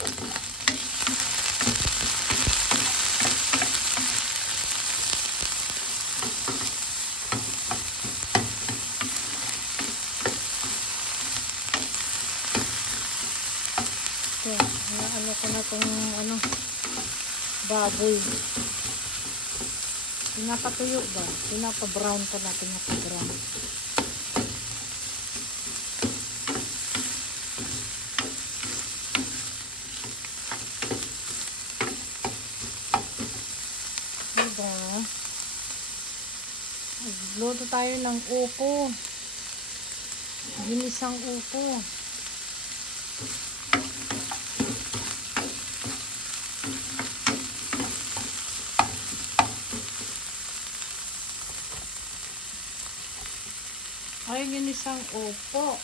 So, ano ko na tong ano, baboy. Pinapatuyo ba? Pinapa-brown ko na, pinapa-brown. Diba? Magluto tayo ng upo. Ginisang upo. Ay, ginisang upo.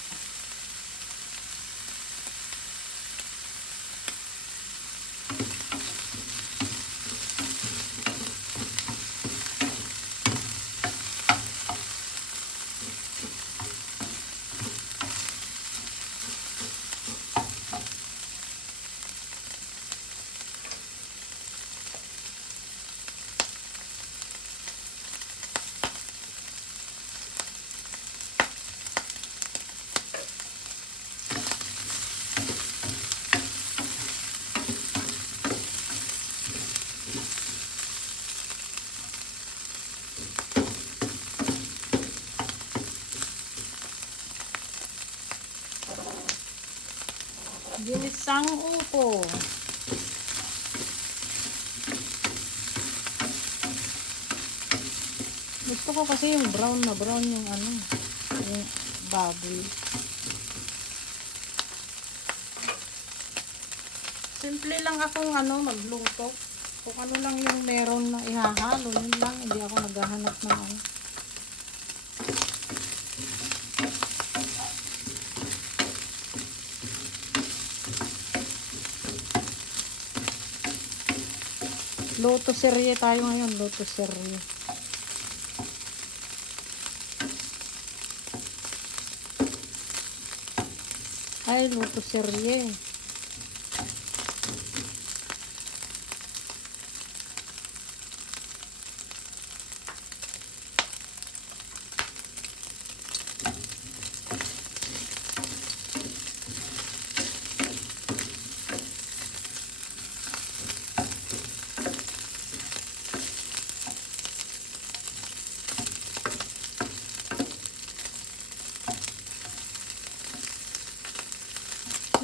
Ginisang upo. Gusto ko kasi yung brown na brown yung ano, yung baboy. Simple lang akong ano, magluto. Kung ano lang yung meron na ihahalo, yun lang. Hindi ako naghahanap ng ano. Luto serye tayo ngayon, luto serye. Ay, luto serye.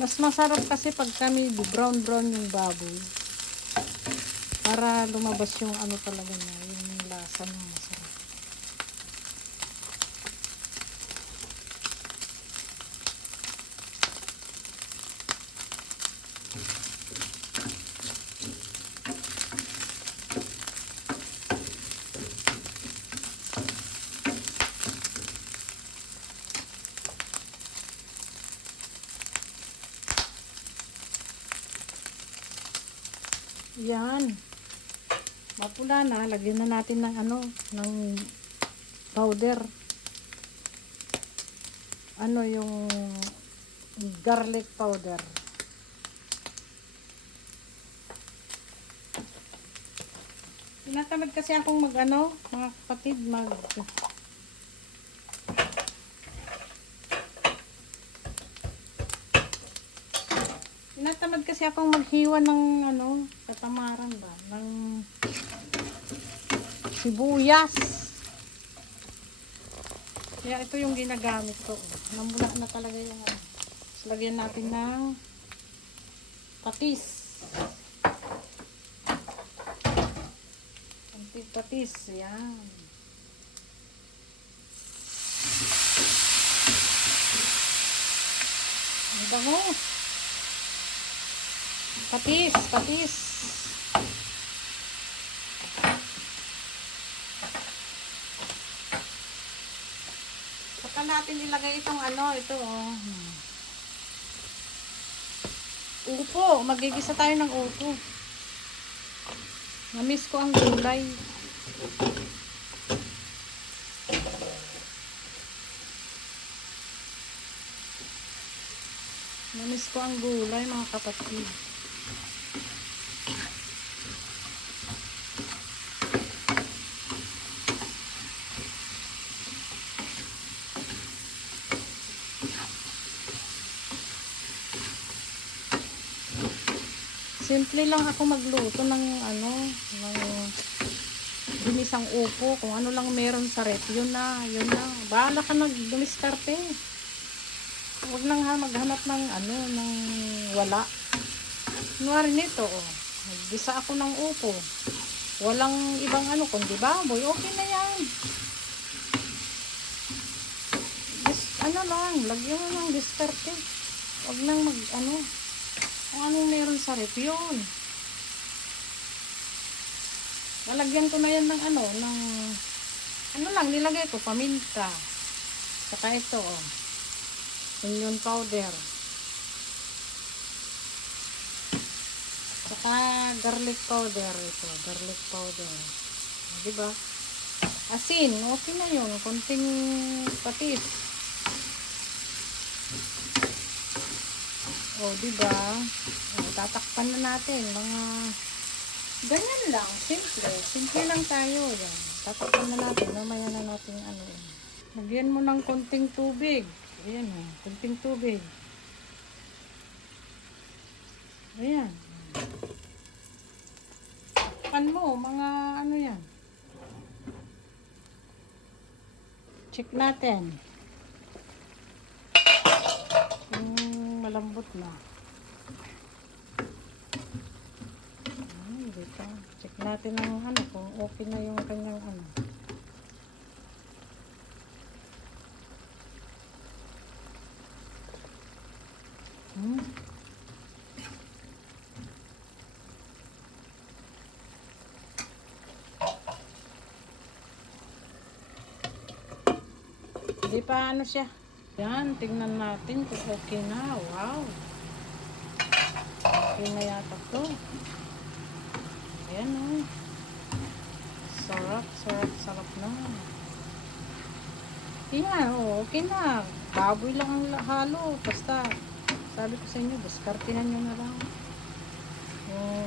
Mas masarap kasi pag kami brown yung baboy. Para lumabas yung ano talaga niya, yung lasa ng masarap. Yan. Mapula na, lagyan na natin ng ano, ng powder. Ano yung garlic powder. Tinatamad kasi akong mag ano, mga kapatid, tinatamad kasi akong maghiwa ng ano, katamaran ba, ng sibuyas. Kaya ito yung ginagamit ko. Namula na talaga yung ano. Tapos lagyan natin ng patis. Konting patis. Yan. Ang bango. Patis, patis. Saka natin ilagay itong ano, ito oh. Upo, magigisa tayo ng upo. Namiss ko ang gulay. Namiss ko ang gulay, mga kapatid. Simple lang ako magluto ng ano, ng ginisang upo. Kung ano lang meron sa rep, yun na, yun na. Bahala ka nag-dumiskarte. Huwag nang maghanap ng ano, ng wala. Kunwari nito, oh. Naggisa ako ng upo. Walang ibang ano, kundi baboy. Okay na yan. Ano lang, lagyan mo ng diskarte. Huwag nang ano, kung anong meron sa rep, yun. Lalagyan ko na yan ng ano, ng ano lang, nilagay ko, paminta. Saka ito, oh. Onion powder. Saka garlic powder. Ito, garlic powder. Diba? Asin, okay na yun. Konting patis. O, diba? O, tatakpan na natin. Mga ganyan lang. Simple. Simple lang tayo. Yan. Tatakpan na natin. Mamaya na natin ano. Lagyan mo ng konting tubig. Ayan o. Konting tubig. Ayan. Pan mo. Mga ano yan. Check natin. Kung malambot na. Dito. Check natin ang ano. Kung okay na yung kanyang ano. Hindi pa ano siya. Yan, tingnan natin kung okay na. Wow. Okay na yata to. Ayan o. Sarap, sarap, sarap na. Yan o, okay na. Baboy lang ang halo. Basta, sabi ko sa inyo, diskartihan nyo na lang.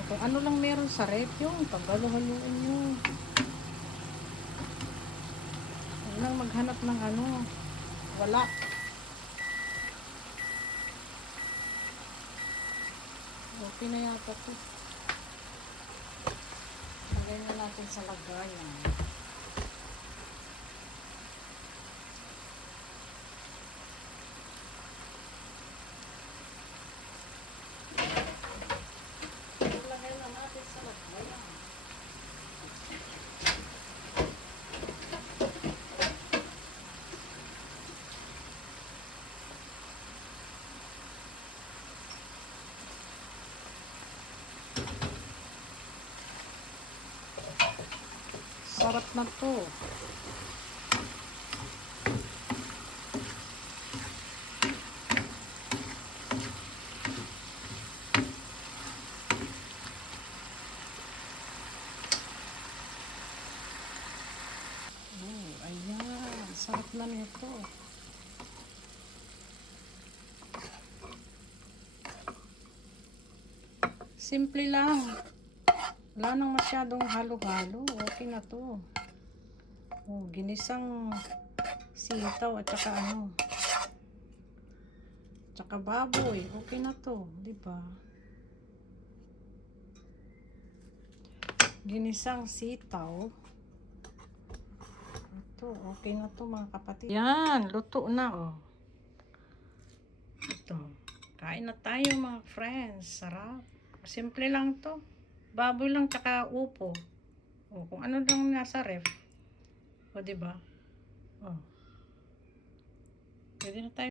Kung ano lang meron sa rep yung paghalo-haluin nyo. Huwag lang maghanap ng ano. Wala. Okay na yata ito. Lagay na natin sa lagayan. Lagay na natin sa lagayan. Sarap na to. Ayan. Sarap na nito. Simple lang. Wala nang masyadong halo-halo. Okay na to. Oh, ginisang sitaw at saka ano. Tsaka baboy. Okay na to. Diba? Ginisang sitaw. Ito. Okay na to mga kapatid. Yan. Luto na oh. Ito. Kain na tayo mga friends. Sarap. Simple lang to. Baboy lang tsaka upo. O, kung ano lang nasa ref. O, diba? O. Pwede na tayo.